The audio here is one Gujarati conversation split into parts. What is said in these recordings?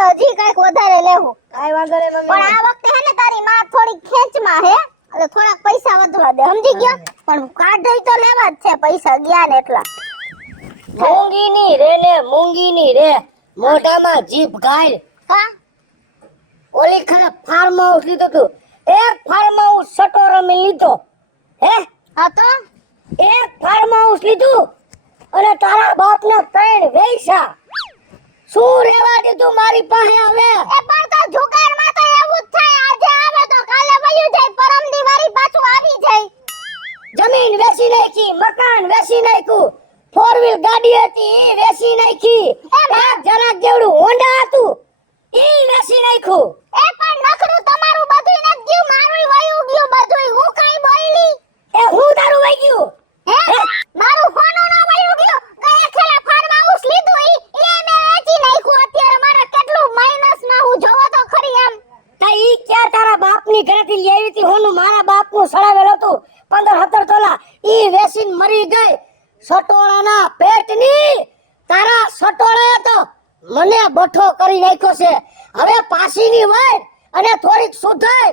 આપણે હજી કઈક વધારે લેવું. કાઈ વાંધો નહીં મમ્મી. પણ આ વખતે હે ને તારી માં થોડી ખેંચમાં હે એટલે થોડાક પૈસા વધવા દે સમજી ગયો. પણ કાઢઈ તો લેવા જ છે પૈસા ગયા ને એટલા. મૂંગીની રે ને મૂંગીની રે મોઢામાં જીભ ગાય. હા ઓલી ખરે ફાર્મ હાઉસ લીધો તું. એક ફાર્મ હાઉસ સટો રમી લીધો. હે હા તો એક ફાર્મ હાઉસ લીધું અને તારા બાપને ત્રણ વેચા. શું રેવા દીધું મારી પાસે હવે? એ પણ તો જુગારમાં તો એવું જ થાય. આજે આવે તો કાલે વયું જાય, પરમદી વારી પાછું આવી જાય. જમીન વેચી નાખી, મકાન વેચી નાખ્યું, 4 વ્હીલ ગાડી હતી ઈ વેચી નાખી, એક જરાક જેવડું હોન્ડા હતું ઈ વેચી નાખ્યું. એ પણ નખરું તમારું બધું નથી ગયું, મારુંય વયું ગયું બધુંય. હું કાઈ બોલી? એ હું તારું વઈ ગયું? હે મારું હોનું ન વયું ગયું. ગયા ખેલા ફાર્મ હાઉસ લીધું ઈ મે વેચી નાખ્યું. અત્યારે મારે કેટલું માઈનસ માં હું જોવો તો ખરી એમ. તા ઈ ક્યાં તારા બાપની ઘરેથી લઈ આવી હતી હોનું? મારા બાપનું સડાવેલું હતું 15-17 તોલા. ઈ વેચીને મરી ગઈ. સટોળાના પેટની તારા સટોળાએ તો મને બઠો કરી નાખ્યો છે. હવે પાસીની વળ અને થોડીક સુધાર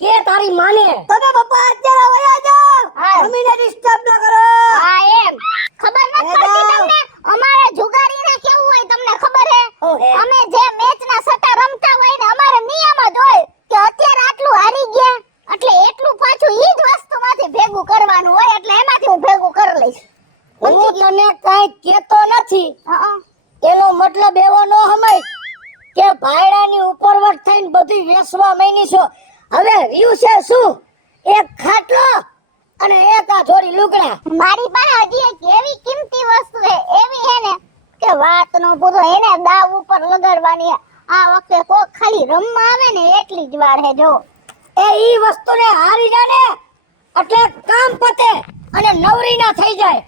કે તારી માને. તમે પપ્પા અત્યારે વયા જાઓ. હા. મમ્મીને ડિસ્ટર્બ ન કરો. હા એમ ખબર નથી પડતી તમને? અમારે જુગારીને કેવું હોય તમને ખબર હે? ઓ હે. અમે જે મેચના સટ્ટા રમતા હોય ને અમારે નિયમ જ હોય કે અત્યારે આટલું હારી ગયા એટલે એટલું પાછું ઈ જ વસ્તુમાંથી ભેગું કરવાનું હોય એટલે એમાંથી હું ભેગું કરી લઈશ. હું તને કઈ કેતો નથી. હા એનો મતલબ એવો ન સમજ કે ભાયડાની ઉપરવટ થઈને બધી વેચવા માંડી છો. હવે રહ્યું છે શું? એક ખાટલો અને એક આ જોડી લુગડા. મારી પાસે હજી એક એવી કિંમતી વસ્તુ છે એવી હે ને કે વાત નો પૂરો. એને દાવ ઉપર લગાડવાની હે. આ વખતે કોક ખાલી રમવા આવે ને એટલી જ વાર હે. જો એ ઈ વસ્તુને હારી જાને એટલે કામ પતે અને નવરી ના થઈ જાય.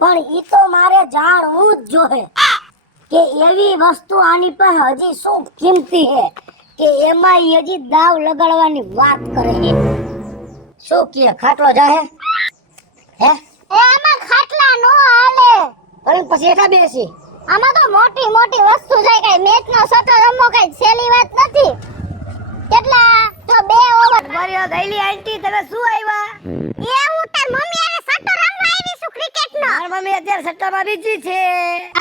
પણ ઈ તો મારે જાણવું જ જોહે કે એવી વસ્તુ આની પાસે હજી શું કિંમતી હે કે એમાં ઈ હજી દાવ લગાડવાની વાત કરે છે. શું કે ખાટલો જાહે? હે એ આમાં ખાટલા નો હાલે. અને પછી એટા બેસી આમાં તો મોટી મોટી વસ્તુ છે. કઈ મેચ નો સટ્ટો રમવો કઈ સહેલી વાત નથી. કેટલા તો 2 ઓવર. મારી ગઈલી આંટી તમે શું આવ્યા? એ હું તાર મમ્મી આરે સટ્ટો રમવા આવી છું ક્રિકેટ નો. મારી મમ્મી અત્યારે સટ્ટામાં બીજી છે.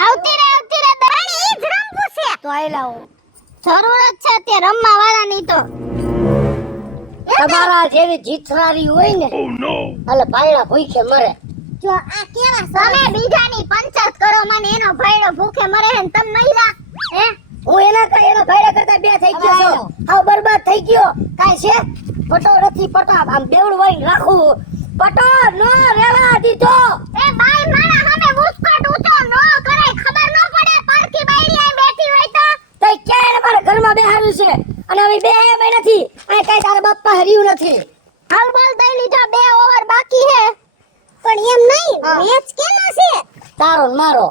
આવતી રે દરાણી ઈ જ રમવું છે. તો આઈ લાવો. જરૂર જ છે તે રમવા વાળાની તો. તમારા જેવી જીથરારી હોય ને એટલે ભાઈડા ભૂખે મરે. જો આ કેવા તમે બીજાની પંચાયત કરો મને એનો ભાઈડો ભૂખે મરે હે ને તમે મહિલા હે. હું એના ભાઈડા કરતા બે થઈ ગયો છું. હાવ બરબાદ થઈ ગયો. કાઈ છે પટો નથી પટા આમ બેવડ વઈને રાખું. પટો નો રેવા દીધો. એ બાઈ મારા સામે ઉસ્કટ ઊંચો નો કરાય. ખબર ન પડે પરકી બાયડી આઈ બેઠી હોય તો. તઈ ક્યારે મારા ઘરમાં બેહાર્યું છે અને હવે બે એમ નથી. આ કાઈ તારા બાપા હર્યું નથી. હાલ બોલ દઈ લીધો 2 ઓવર બાકી હે. પણ એમ નહીં મેચ કેનો છે? તારો ને મારો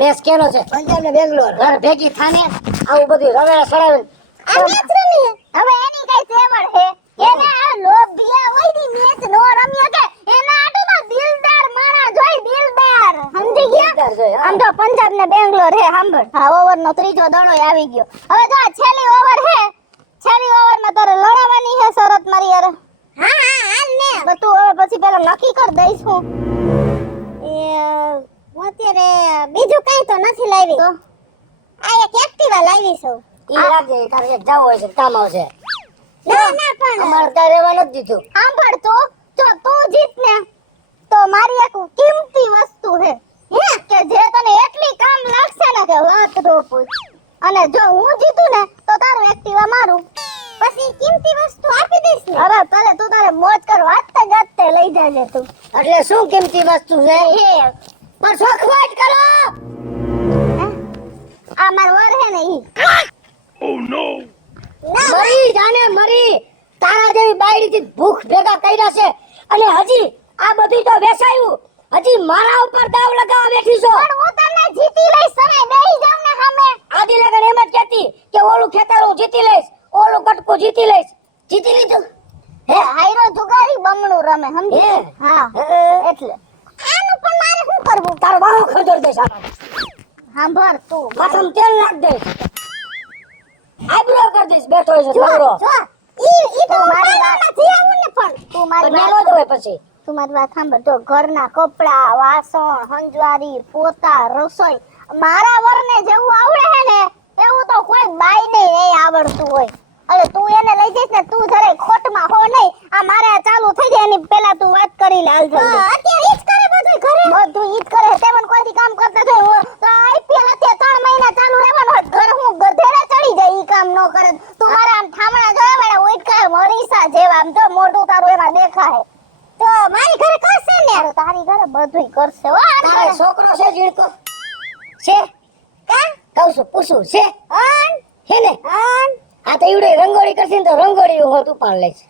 મેચ કેનો છે? પંજાબ ને બેંગ્લોર. ઘર ભેગી થાને આવું બધું રવેડા સડાવે. આ મેચ રમી હવે એની કઈ સેવડ હે. એને આ લોભિયા હોય ની મેચ નો રમી કે એના આટુમાં દિલદાર માણસ હોય. દિલદાર સમજી ગયા? દિલદાર જોઈ, હા. આમ તો પંજાબ ને બેંગ્લોર હે. સાંભળ હા ઓવર નો ત્રીજો દડો આવી ગયો. હવે જો આ છેલ્લી ઓવર હે. છેલ્લી ઓવર માં તારે લડાવવાની હે શરત મારી યાર. હા હા હાલ ને બધું હવે પછી પેલા નક્કી કરી દઈશ હું. હું અત્યારે બીજું કઈ તો નથી લાવી. તો આ એક એક્ટિવા લાવી છું. ઈ લાગે તારે એક જાવ હોય છે કામ આવશે. ના ના પણ અમારે ત્યાં રહેવા નથી દીધું. સાંભળ તો જો તું જીત ને તો મારી એક કિંમતી વસ્તુ હે કે જે તને એટલી કામ લાગશે ને કે વાત નો પૂછ. અને જો હું જીતું ને તો તારું એક્ટિવા મારું. પછી કિંમતી વસ્તુ આપી દઈશ ને. અરે ભલે તું તારે મોજ કર. વાતે ગાતે લઈ જાજે તું. એટલે શું કિંમતી વસ્તુ છે? હે પણ શોખવાટ કરો. આ માર વર હે ને ઈ. મરી જાને મરી. તારા જેવી બાયડીથી ભૂખ ભેગા કર્યા છે અને હજી આ બધું તો વેચાયું. હજી મારા ઉપર દાવ લગાવવા બેઠી છો. પણ હું તને જીતી લઈશ. તમે બેહી જાવ ને સામે. આદિ લગન એમ જ કહેતી કે ઓલું ખેતર હું જીતી લઈશ, ઓલું કટકું જીતી લઈશ. જીતી લીધું. હે હાયરો જુગારી બમણું રમે સમજી? હે. હા હે. એટલે આનું પણ મારે શું કરવું? તારો વાહો ખજોર દઈશ આમાં. સાંભળ તું માથામાં તેલ નાખ દઈશ. આઈબ્રો કરી દઈશ બેઠો છે જો નવરો જો ઈ તો મારી વાત જી આવું ને પણ તું મારી પણ વાત નો જોવે પછી તું મારી વાત સાંભળ તો ઘરના કપડા વાસણ હંજવારી પોતા રસોઈ મારા વરને જેવું આવડે હે ને એવું તો કોઈ બાઈને નહીં આવડતું હોય અરે તું એને લઈ જઈશ ને તું જરે ખોટમાં હો નહીં આ મારે ચાલુ થઈ જાય એની પહેલા તું વાત કરી લે હાલ જલ્દી અત્યારે ઈ જ કરે બધું ઘરે બધું ઈ જ કરે તે મને કોઈથી કામ કરતા જોઈ હું આઈપીએલ અત્યારે 3 મહિના ચાલુ રહેવાનું હોય ઘર હું ગધેડા ચડી જાય ઈ કામ ન કરે તું મારા આમ ઠામણા જોયા મને ઉઈટકા મરીસા જેવા આમ જો મોઢું તારું એમાં દેખાય તો મારી ઘરે કરશે ને યાર તારી ઘરે બધુંય કરશે હો તારો છોકરો છે જીણકો છે કા કહું છું પૂછું છે અન હે ને અન આ તો ઈવડે રંગોળી કરશે ને તો રંગોળી હોત ઉપાડ લઈશ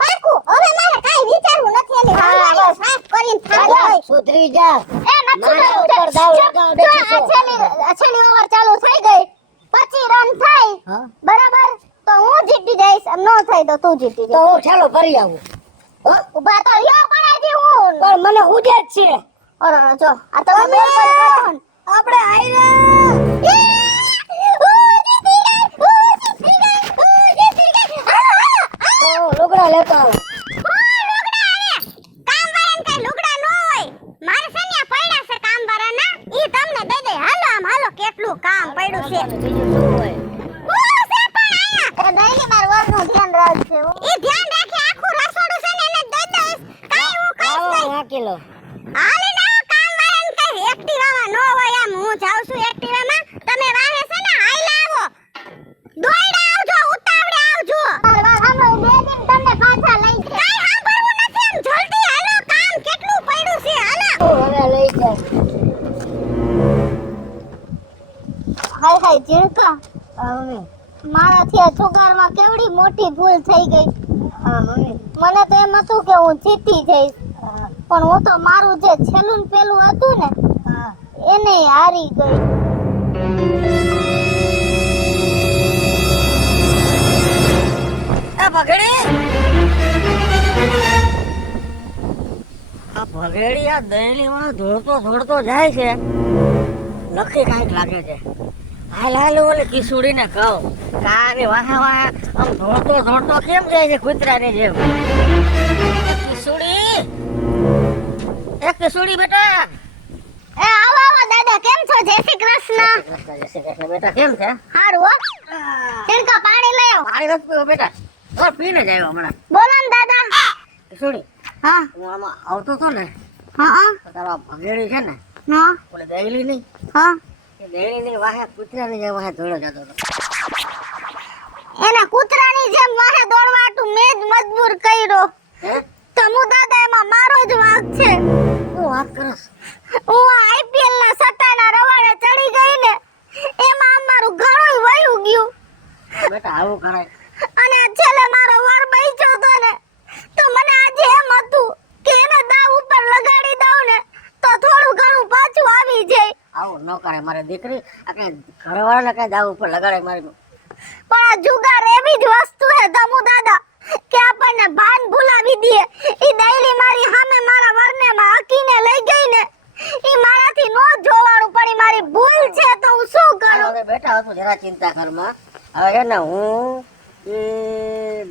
પાકું હવે મારે કાઈ વિચારવું નથી એની રંગોળી સાફ કરીને થાળી સુધરી જા એ નથી મારા ઉપર દાવ લગાવ દે છો. છેલ્લી ઓવર ચાલુ થઈ ગઈ 25 રન થાય હા બરાબર તો હું જીતી જઈશ એમ ન થાય તો તું જીતી તો જાય હું ચાલો ભરી આવું હો ઉભા તો લ્યો પડાજી હું પણ મને ઉજે જ છે અરે જો આ તો બે પર કરો ને આપણે આયરા ઓ લુગડા લેતા આવો પડ્યું છે બીજું શું હોય એ દઈની માર વરનું ધ્યાન રાખજે હો. ઈ ધ્યાન રાખે આખું રસોડું છે ને એને જ દઈ દઈશ કાઈ હું કઈશ આવો નહીં 5 કિલો હાલે ના કામ વાળાને કઈ એક્ટિવામાં નો હોય આમ હું જાઉં છું એક્ટિવામાં તમે વાહે છે ને હાઈલા આવો દોડ્યા આવજો ઉતાવળે આવજો માર વાત સાંભળો બે દિન તમને પાછા લઈ કાઈ સાંભળવું નથી એમ જલ્દી હાલો કામ કેટલું પડ્યું છે હાલો હવે લઈ જાય હાય હાય જીણકા મમ્મી મારાથી આ જુગારમાં કેવડી મોટી ભૂલ થઈ ગઈ હા મમ્મી મને તો એમ હતું કે હું જીતી જઈશ પણ હું તો મારું જે છેલ્લું ને પેલું હતું ને હા એને હારી ગઈ આ ભગડી આ ભગડી આ દહેલી માં ધોળતો જાય છે નક્કી કાંઈક લાગે છે હાલ હાલ ઓલે કિશોરીને કહું કારે વાહે વાહે આમ ધોળતો કેમ જાય છે કૂતરાની જેમ કિશોરી બેટા એ આવો આવો દાદા કેમ છો જય શ્રી કૃષ્ણ જય શ્રી કૃષ્ણ બેટા કેમ છે હારું હો તિલકા પાણી લઈ આવો પાણી નથી પીવો બેટા તો પીને જ આવ્યો હમણાં બોલો ને દાદા કિશોરી હા હું આમાં આવતો હતો ને હા તો તારો ભગેડી છે ને હા ઓલે દહેલી નહીં હા એ દહેલીની વાહે કૂતરાની જેમ વાહે ધોળો જતો હતો એને કૂતરાની જેમ વાહે દોડવાટું મેં જ મજબૂર કર્યો હે તમુ દાદા એમાં મારો જ વાંક છે શું વાત કરસ હું આઈપીએલ ના સટ્ટાના રવાડે ચડી ગઈ ને એમાં અમારું ઘણું વયું ગયું બેટા આવું કરાય અને છેલ્લે મારો વાર બચ્યો તો ને તો મને આજે એમ હતું કે એને દાવ ઉપર લગાડી દઉં ને તો થોડું ઘણું પાછું આવી જાય આવું ન કરે મારી દીકરી આપણે ઘરવાળાને કઈ દાવ ઉપર લગાડે મારી પણ આ જુગાર એવી જ વસ્તુ હે દમુ દાદા કે આપણને ભાન ભૂલાવી દે ઈ દૈલી મારી સામે મારા વરને માં હકીને લઈ ગઈ ને ઈ મારાથી નો જોવાનું પડી મારી ભૂલ છે તો હું શું કરું હવે બેટા તું જરા ચિંતા કરમાં હવે છે ને હું એ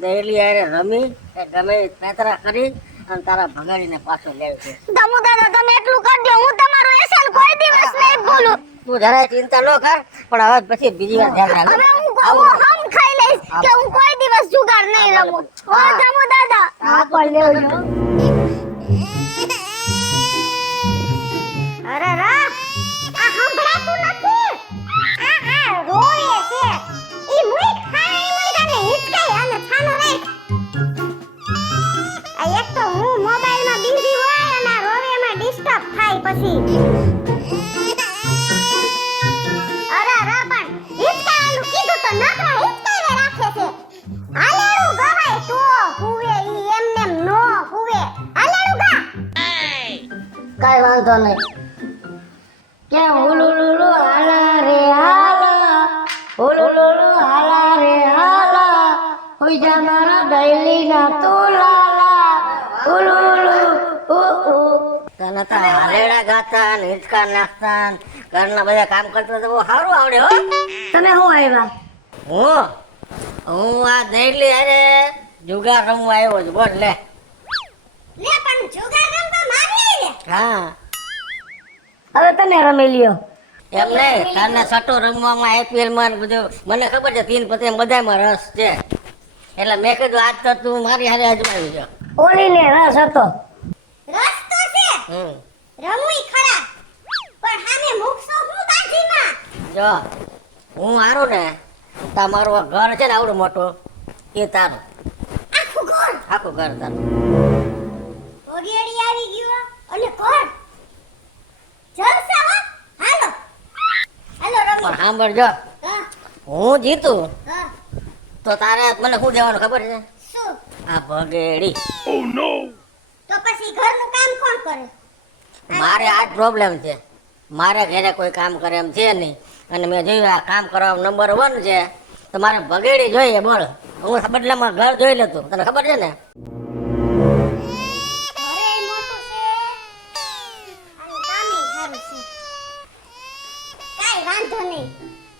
દહેલી આરે રમી એ ગમે પેતરા કરી અને તારા ભગાડીને પાછો લેવી છે દમુ દાદા તમે એટલું કરજો હું તમારું એસન કોઈ દિવસ નહીં ભૂલું તું જરા ચિંતા ન કર પણ હવે પછી બીજી વાર ધ્યાન હવે રાખ હું હમ ખાઈ લઈશ કે હું કોઈ દિવસ જુગાર નહીં રમું ઓ દમુ દાદા આ પણ લેવજો અરે રા આ સંભળાતું નથી આ રોય છે ઈ મુઈ ખાઈ મઈરાને હિચકાઈ અને છાનો રાખ આ એક તો હું મોબાઈલમાં બિઝી હોય અને આ રોવે એમાં ડિસ્ટર્બ થાય પછી અરે રા પણ હિચકાવાનું કીધું તો નકરા હિચકાઈને રાખે છે હાલેડું ગવાય તો હુવે ઈ એમનેમ નો હુવે હાલેડું ગા કાઈ વાંધો નહીં કે હુલુલુલુ હાલા રે હાલા હુલુલુલુ હાલા રે હાલા હોઈ જા મારા દૈલી ના તુલાલા હુલુલુ તને તો હાલેડા ગાતા ને હિંચકા નાખતા ને ઘરના બધા કામ કરતા તો બહુ સારું આવડે હો તમે શું આવ્યા હું આ દહેલી અરે જુગાર રમવા આવ્યો છું બોલ લે લે પણ જુગાર રમવા મારી લે. હા હવે તમે રમી લ્યો. એમ નહીં તારને સટ્ટો રમવામાં આઈપીએલ માં ને બધું મને ખબર છે તીન પતે બધામાં રસ છે એટલે મેં કીધું આજ તો તું મારી હારે અજમાવી જો. ઓલીને રસ હતો. રસ તો છે રમુઈ ખરા પણ સામે મુકશો હું તાજીમાં. જો હું હારું ને તમારું ઘર છે ને આવડું મોટું એ તારું આખું ઘર આખું ઘર તારું ઓગેડી આવી ગયો અને કોણ જલસા હો. હાલો હાલો રમી. પણ સાંભળજો હા હું જીતું હા તો તારે મને શું દેવાનું ખબર છે શું આ ભગેડી તો પછી ઘરનું કામ કોણ કરે. મારે આ જ પ્રોબ્લેમ છે મારે ઘરે કોઈ કામ કરે એમ છે નહીં અને મેં જોયું આ કામ કરવા નંબર 1 છે તો મારે ભગેડી જોઈએ બોલ હું બદલામાં ઘર જોઈ લેતું તને ખબર છે ને ઘરે મોટું છે અને કામે સારું છે. કાઈ વાંધો નહીં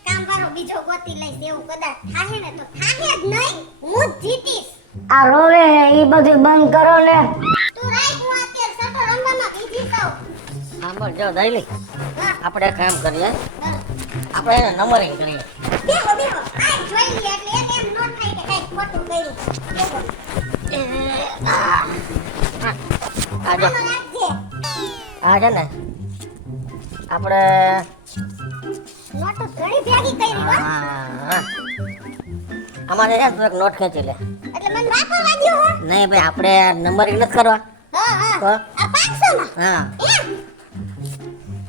કામ વાળો બીજો ગોતી લઈશ એવું કદાચ થાહે ને તો થાહે જ નહીં હું જ જીતીશ. આ રોવે એ બધું બંધ કરો ને. તું રાખ હું અત્યારે સટો રમવામાં બીજી જાઉં. સાંભળજો દહેલી હા આપણે એક કામ કરીએ હા આપણે એને નંબરિંગ કરીએ બેહો બેહો આ જોઈ લે એટલે એને એમ ન થાય કે કઈ ખોટું કર્યું. બેહો આ જો આનો રાખજે. આ છે ને આપણે નોટો ઘણી ભેગી કરી હો હા અમારે છે ને તું એક નોટ ખેંચી લે એટલે મને વાપરવા દ્યો હો. નહીં ભાઈ આપણે નંબરિંગ નથી કરવા હા હા તો આ 500 માં હા એમ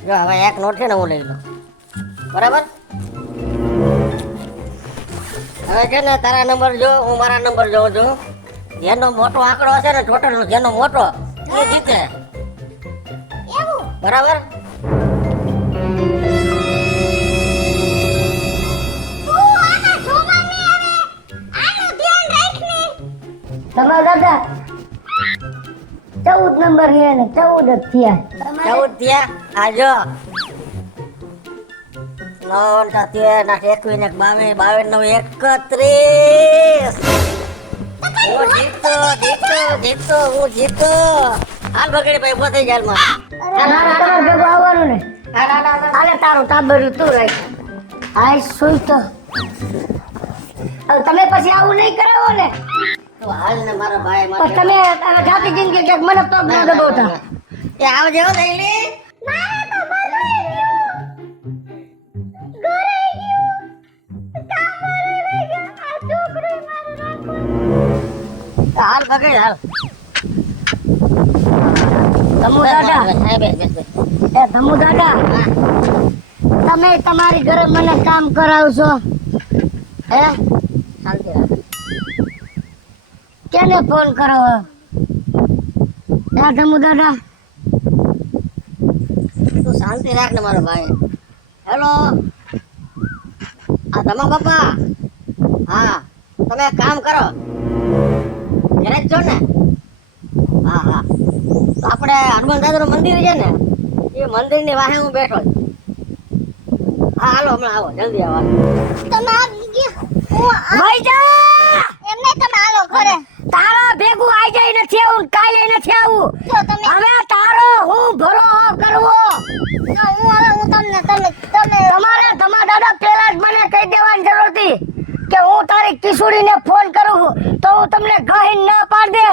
જો હવે એક નોટ છે ને હું લઈ લઉં બરાબર હવે છે ને તારા નંબર જો હું મારા નંબર જોઉં છું જેનો મોટો આંકડો હશે ને ટોટલ જેનો મોટો એ જીતે એવું બરાબર તું આના જોવા ને આવે આનું ધ્યાન રાખ ને. તમારા દાદા 14 નંબર છે ને 14 જ થયા. 14 થયા આ જો 9 13 ના 21 22 22 31 હું જીતો હાલ ભગડી ભાઈ ઉભો થઈ જાય માં તમારે ભેગું આવવાનું ને. આલે તારું તાબર્યું તું રાખ. આય સુઈ તો હવે તમે પછી આવું નહીં કરાવો ને. તો હાલ ને મારા ભાઈ પણ તમે હવે જાતિ જિંદગી ક્યાંક મને તો ન દબાવતા. એ આવજે હો દઈલી મારે તો બધું ગયું ઘરે ગયું કામ રહી ગયા આ છોકરી મારે રાખો. હાલ ભગડી હાલ ધમુ દાદા એ ધમુ દાદા તમે તમારી ઘરે મને કામ કરાવશો હે શાંતિ રાખ કેને ફોન કરો હે ધમુ દાદા તું શાંતિ રાખ ને મારો ભાઈ હેલો આ તમારા પપ્પા હા તમે એક કામ કરો ઘરે જ છો ને હા હા તો આપણે હનુમાન દાદાનું મંદિર છે ને એ મંદિરની વાહે હું બેઠો છું હા હાલો હમણાં આવો જલ્દી આવો તમે આવી ગયા હું ભાઈ જા એમને તમે આલો ઘરે તારા ભેગું આઈ જાય નથી આવું કાલે નથી આવું જો તમે હવે તારો હું ભરો કરવો જો હું હવે હું તમને તમે તમારે તમારા દાદા પહેલા જ મને કહી દેવાની જરૂર હતી કે હું તારી કિશોરીને ફોન કરું તો હું તમને ગહીન ના પાડ દે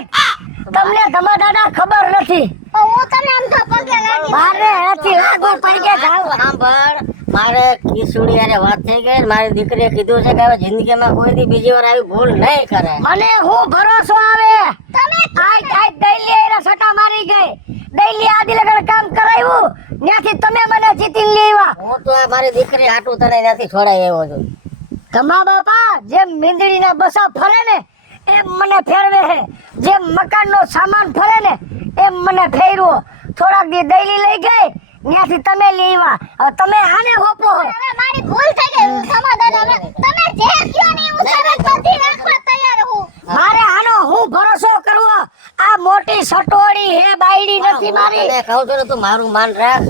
તમને તમારા દાદા ખબર નથી હું તમને આમ તો પગે લાગી મારે નથી લાગવું પડી કે જાવ સાંભળ મારે કિશોરી હારે વાત થઈ ગઈ મારી દીકરીએ કીધું છે કે હવે જિંદગીમાં કોઈ દી બીજી વાર આવી ભૂલ નહીં કરે મને હું ભરોસો આવે તમે આજ ડેલી એના સટા મારી ગઈ ડેલી આદિ લગન કામ કરાવ્યું ત્યાંથી તમે મને જીતી લેવા હું તો આ મારી દીકરી હાટું તને નથી છોડાય એવો છું તમારા બાપા જેમ મીંદડીના બસા ફરે ને એમ મને ફેરવે છે જેમ મકાનનો સામાન ફરે ને એમ મને ફેરવો થોડાક દી દઈલી લઈ ગઈ ત્યાંથી તમે લેવા હવે તમે આને હોપો હવે મારી ભૂલ થઈ ગઈ હું સમાધાન હવે તમે જે કયો ને હું સરસ બધી રાખવા તૈયાર હું મારે આનો હું ભરોસો કરવો આ મોટી સટોડી હે બાયડી નથી મારી તને કહું છું ને તું મારું માન રાખ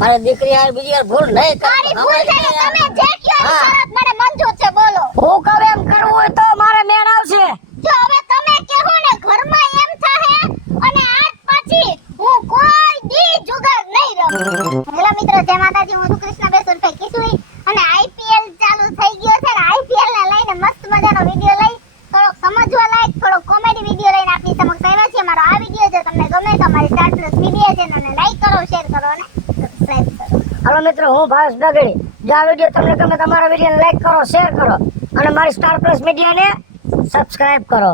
મારી દીકરી હારે બીજી વાર ભૂલ નહીં કરે મારી ભૂલ થઈ ગઈ તમે જે કયો ને સરસ મને મંજૂર છે બોલો હું મસ્ત મજાનો વિડીયો લઈ થોડોક સમજવા લાયક થોડોક કોમેડી વિડીયો લઈને આપની સમક્ષ આવ્યા છે. મારો આ વિડીયો જો તમને ગમે તો અમારી સ્ટાર પ્લસ મીડિયા ચેનલને લાઈક કરો, શેર કરો અને સબસ્ક્રાઇબ કરો. હાલો મિત્રો, હું ભાવેશ ડગડી. જો આ વિડીયો તમને ગમે તમારા વિડીયોને લાઈક કરો, શેર કરો અને મારી સ્ટાર પ્લસ મીડિયાને સબસ્ક્રાઇબ કરો.